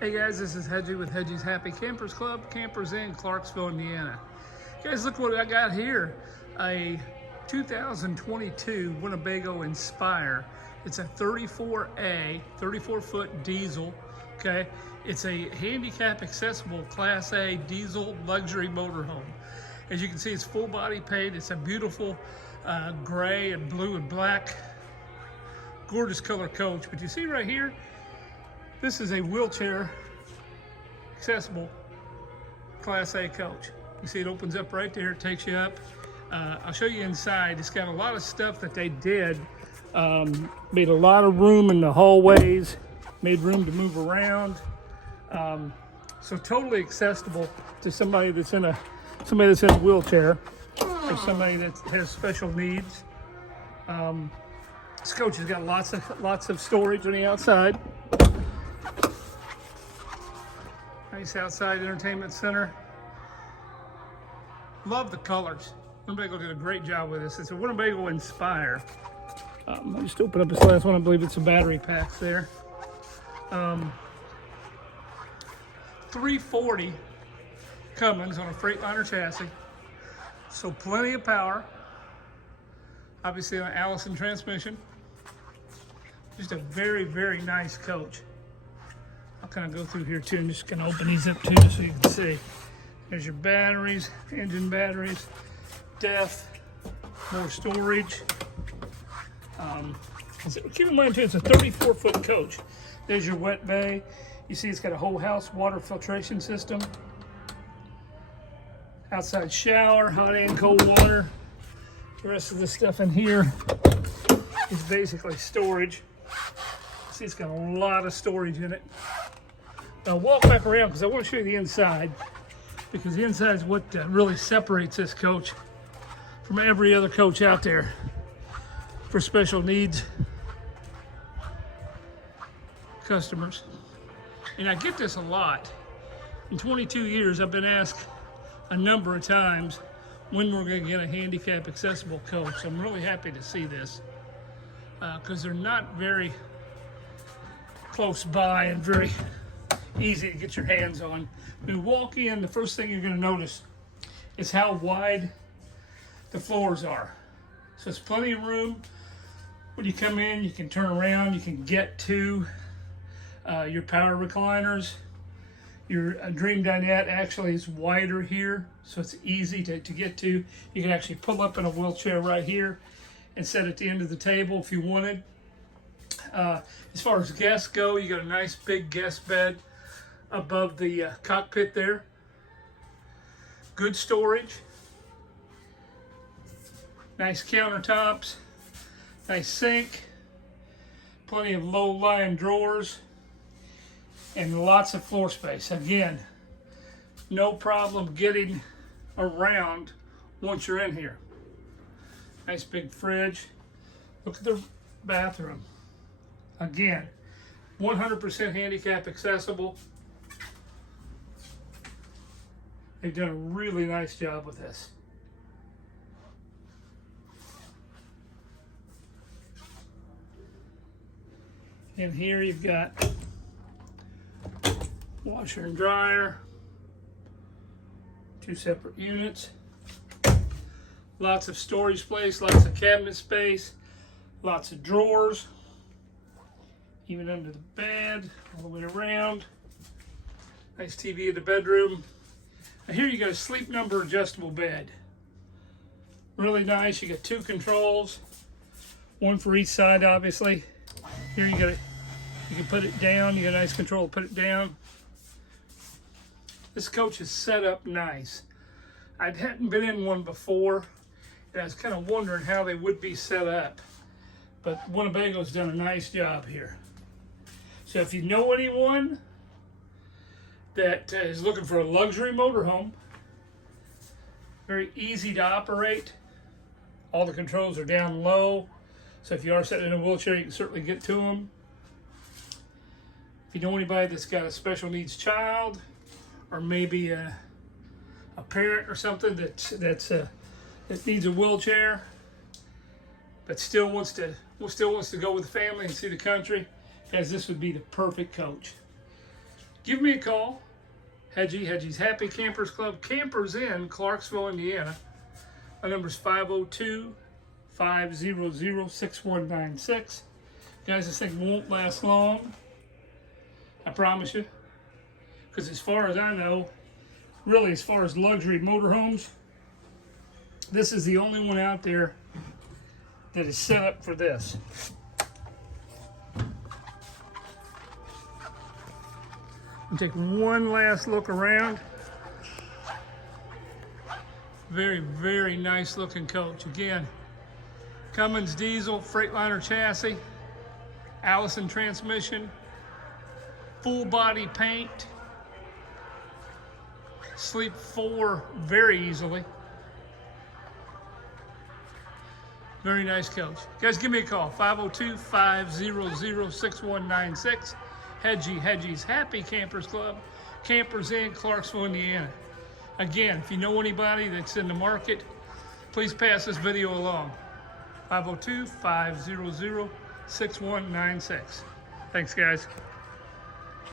Hey guys, this is Hedggie with Hedgie's Happy Campers Club, Campers in Clarksville, Indiana. Guys, look what I got here. A 2022 Winnebago Inspire. It's a 34A, 34-foot diesel, okay? It's a handicap accessible Class A diesel luxury motorhome. As you can see, it's full body paint. It's a beautiful gray and blue and black, gorgeous color coach. But you see right here, this is a wheelchair accessible Class A coach. You see it opens up right there, it takes you up. I'll show you inside. It's got a lot of stuff that they did. Made a lot of room in the hallways, made room to move around. So totally accessible to somebody that's in a wheelchair or somebody that has special needs. This coach has got lots of storage on the outside. Nice outside entertainment center. Love the colors. Winnebago did a great job with this. It's a Winnebago Inspire. I just opened up this last one. I believe it's a battery packs there. 340 Cummins on a Freightliner chassis. So plenty of power. Obviously an Allison transmission. Just a very, very nice coach. I'll kind of go through here too and just kind of open these up too just so you can see. There's your batteries, engine batteries, depth, more storage. Keep in mind too, it's a 34-foot coach. There's your wet bay. You see it's got a whole house water filtration system. Outside shower, hot and cold water. The rest of the stuff in here is basically storage. See, it's got a lot of storage in it. Now walk back around because I want to show you the inside, because the inside is what really separates this coach from every other coach out there for special needs customers. And I get this a lot. In 22 years, I've been asked a number of times when we're going to get a handicap accessible coach. So I'm really happy to see this because they're not very close by and very easy to get your hands on. When you walk in, the first thing you're going to notice is how wide the floors are. So it's plenty of room. When you come in, you can turn around, you can get to your power recliners. Your Dream Dinette actually is wider here, so it's easy to get to. You can actually pull up in a wheelchair right here and sit at the end of the table if you wanted. As far as guests go, you got a nice big guest bed above the cockpit there. Good storage. Nice countertops. Nice sink. Plenty of low-lying drawers. And lots of floor space. Again, no problem getting around once you're in here. Nice big fridge. Look at the bathroom. Again, 100% handicap accessible. They've done a really nice job with this. In here you've got washer and dryer, 2 separate units, lots of storage space, lots of cabinet space, lots of drawers, even under the bed, all the way around. Nice TV in the bedroom. Now here you got a sleep number adjustable bed. Really nice. You got 2 controls, one for each side obviously. Here you can put it down. You got a nice control to put it down. This coach is set up nice. I hadn't been in one before, and I was kind of wondering how they would be set up. But Winnebago's done a nice job here. So if you know anyone that is looking for a luxury motorhome, very easy to operate. All the controls are down low. So if you are sitting in a wheelchair, you can certainly get to them. If you know anybody that's got a special needs child, or maybe a parent or something that needs a wheelchair, but still wants to go with the family and see the country, as this would be the perfect coach. give me a call. Hedgie's Happy Campers Club, Campers in Clarksville, Indiana. My number is 502-500-6196. Guys, this thing won't last long. I promise you. Because as far as I know, really as far as luxury motorhomes, this is the only one out there that is set up for this. I'll take one last look around. Very, very nice looking coach. Again, Cummins diesel, Freightliner chassis, Allison transmission, full body paint, sleep 4 very easily. Very nice coach. Guys, give me a call, 502-500-6196. Hedgie's Happy Campers Club, Campers in Clarksville, Indiana. Again, if you know anybody that's in the market, please pass this video along. 502-500-6196. Thanks, guys.